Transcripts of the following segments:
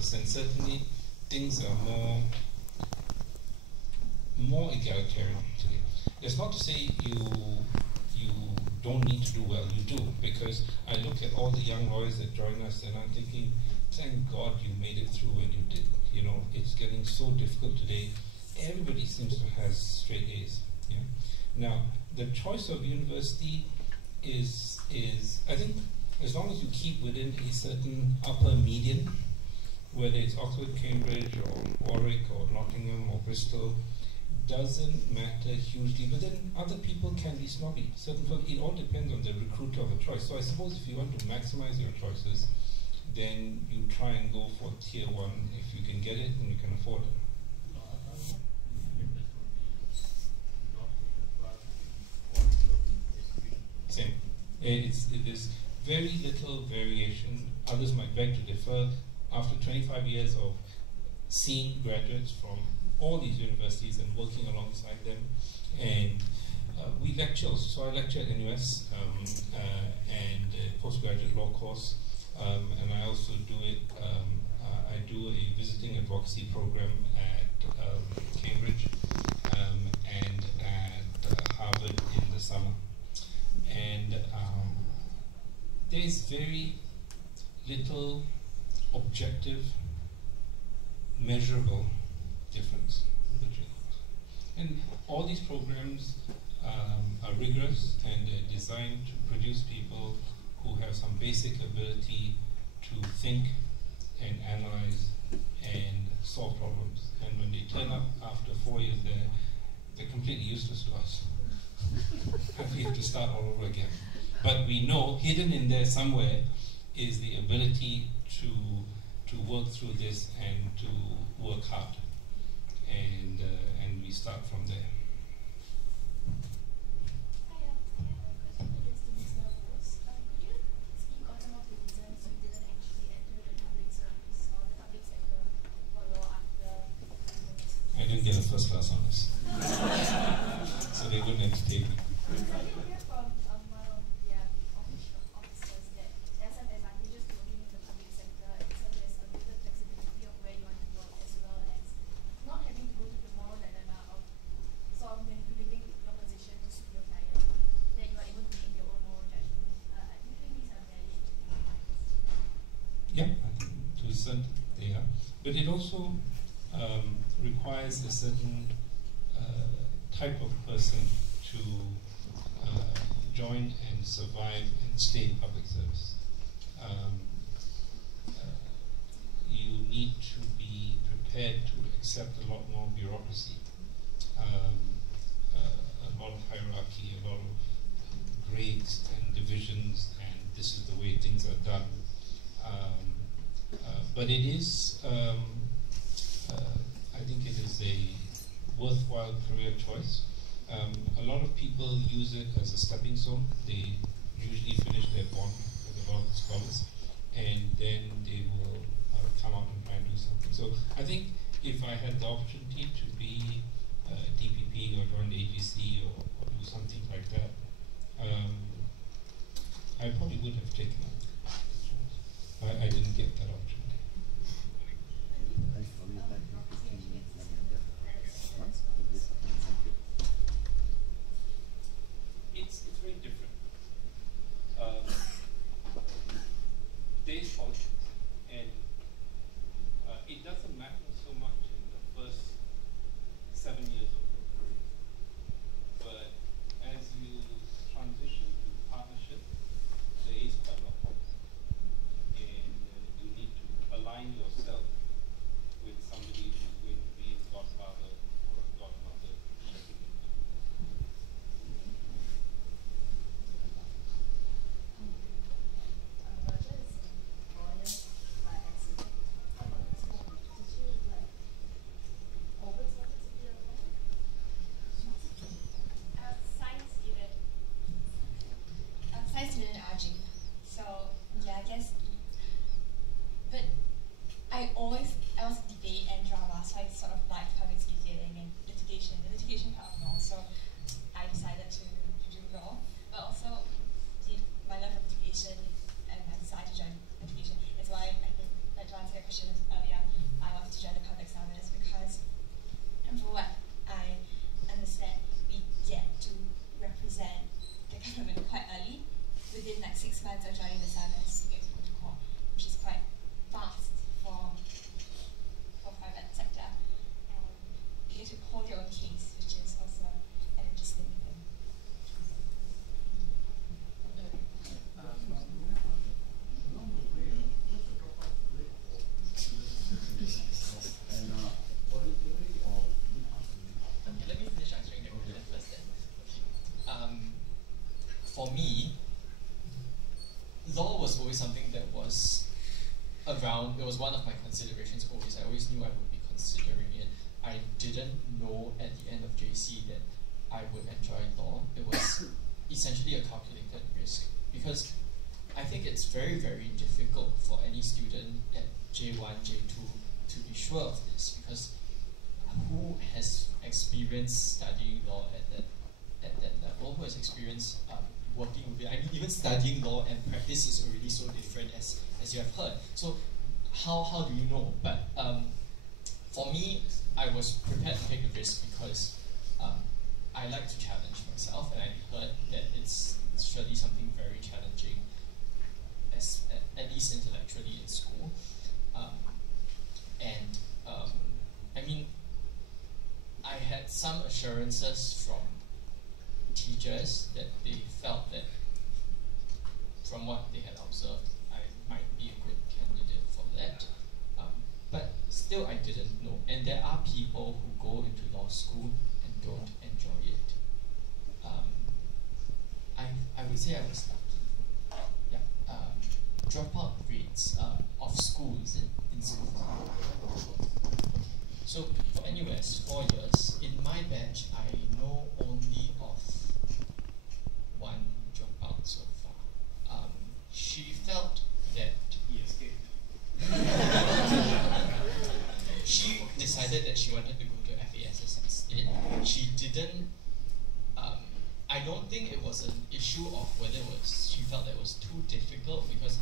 resources, and certainly things are more egalitarian today. That's not to say you don't need to do well. You do, because I look at all the young lawyers that join us, and I'm thinking, thank God you made it through when you did. You know, it's getting so difficult today. Everybody seems to have straight A's. Yeah? Now, the choice of university is I think, as long as you keep within a certain upper median, whether it's Oxford, Cambridge, or Warwick, or Nottingham, or Bristol, doesn't matter hugely. But then other people can be snobby. Certain folk, it all depends on the recruiter of the choice. So I suppose if you want to maximize your choices, then you try and go for tier 1 if you can get it and you can afford it. Same. There's very little variation. Others might beg to differ. After 25 years of seeing graduates from all these universities and working alongside them, and we lecture. So I lecture at NUS and a postgraduate law course, and I also do it. I do a visiting advocacy program at Cambridge and at Harvard in the summer. And there is very little objective, measurable difference between it. And all these programs are rigorous, and they're designed to produce people who have some basic ability to think and analyze and solve problems. And when they turn up after 4 years, they're completely useless to us. And we have to start all over again. But we know hidden in there somewhere is the ability to work through this and to work hard. And we start from there. I didn't get a first class honors. So they wouldn't entertain me. Yeah, I think to a certain they are. But it also requires a certain type of person to join and survive and stay in public service. You need to be prepared to accept a lot more bureaucracy, a lot of hierarchy, a lot of grades and divisions, and this is the way things are done. But it is, I think it is a worthwhile career choice. A lot of people use it as a stepping stone. They usually finish their bond with a lot of scholars, and then they will come out and try and do something. So I think if I had the opportunity to be DPP or join the AGC or do something like that, I probably would have taken it. I didn't get that opportunity. It's very different. There's politics, and it doesn't matter so much in the first 7 years of your career. But as you transition to partnership, there is quite a lot of politics. And you need to align yourself with somebody who's going to be a godfather or a godmother. Roger is a lawyer by accident. Did you always wanted to be a lawyer? Science student. I'm a science student at RG. So yeah, I guess. But I was debate and drama, so I sort of like public speaking and litigation, the litigation part of law. So I decided to do law, but also my love of litigation and I decided to join litigation. That's why I think, like to answer your question earlier, around. It was one of my considerations always. I always knew I would be considering it. I didn't know at the end of JC that I would enjoy law. It was essentially a calculated risk, because I think it's very, very difficult for any student at J1, J2 to be sure of this, because who has experienced studying law at that level? Who has experienced working with it? I mean, even studying law and practice is already so different, as you have heard. So how do you know? But for me, I was prepared to take the risk because I like to challenge myself, and I heard that it's surely something very challenging, at least intellectually in school. I mean, I had some assurances from teachers that they felt that from what they had observed, I might be a good candidate for that. But still, I didn't know. And there are people who go into law school and don't enjoy it. I would say I was lucky. Yeah. Dropout rates of school, is it? In school. So for NUS, 4 years, in my batch, I know only of one dropout so far. She felt that He escaped. she decided that she wanted to go to FASS instead. She didn't. I don't think it was an issue of whether it was, she felt that it was too difficult, because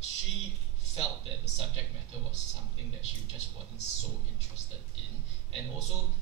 she felt that the subject matter was something that she just wasn't so interested in. And also,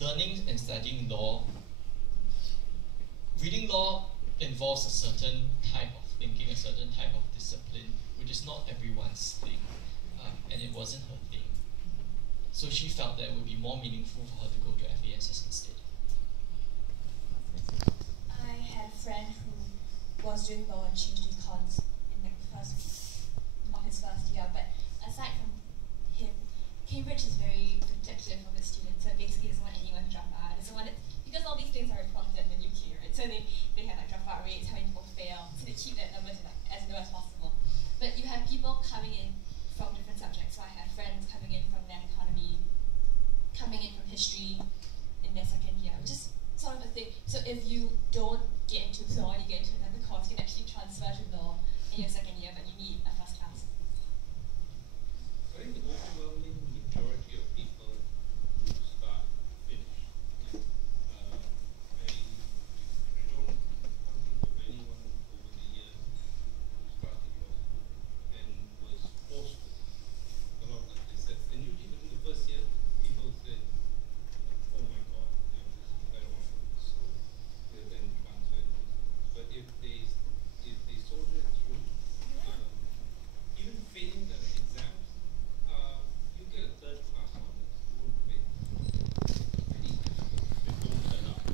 learning and studying law, reading law involves a certain type of thinking, a certain type of discipline, which is not everyone's thing, and it wasn't her thing. So she felt that it would be more meaningful for her to go to FASS instead. I had a friend who was doing law and changed to econs in the his first year, but aside from him, Cambridge is very protective of its students, so it basically doesn't want anyone to drop out. It doesn't want it, because all these things are reported in the UK, right? So they have like dropout rates, how many people fail, so they keep that number to like as low as possible. But you have people coming in from different subjects. So I had friends coming in from land economy, coming in from history in their second year, which is sort of a thing. So if you don't get into law and you get into another course, you can actually transfer to law in your second year, but you need a first class. I think the overwhelming majority of people who start finish. I don't think of anyone over the years who started law and was forced to. A lot like they said. And usually within the first year, people said, oh my God, I don't want to do this. So they then transferred. But if they soldier through, even failing the exams, you get a third class honors. You won't fail. Pretty difficult. They don't turn up.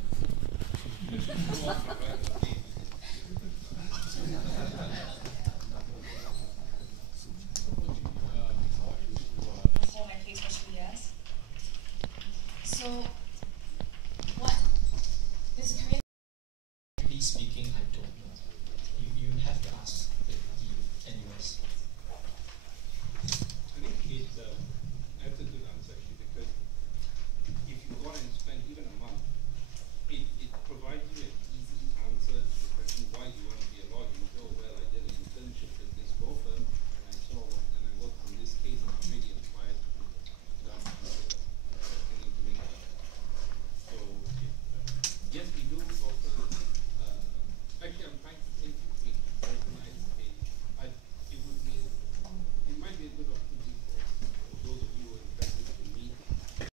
You should go off and write a paper. Hold my case for 2 years. So, what is a career? Strictly speaking, I don't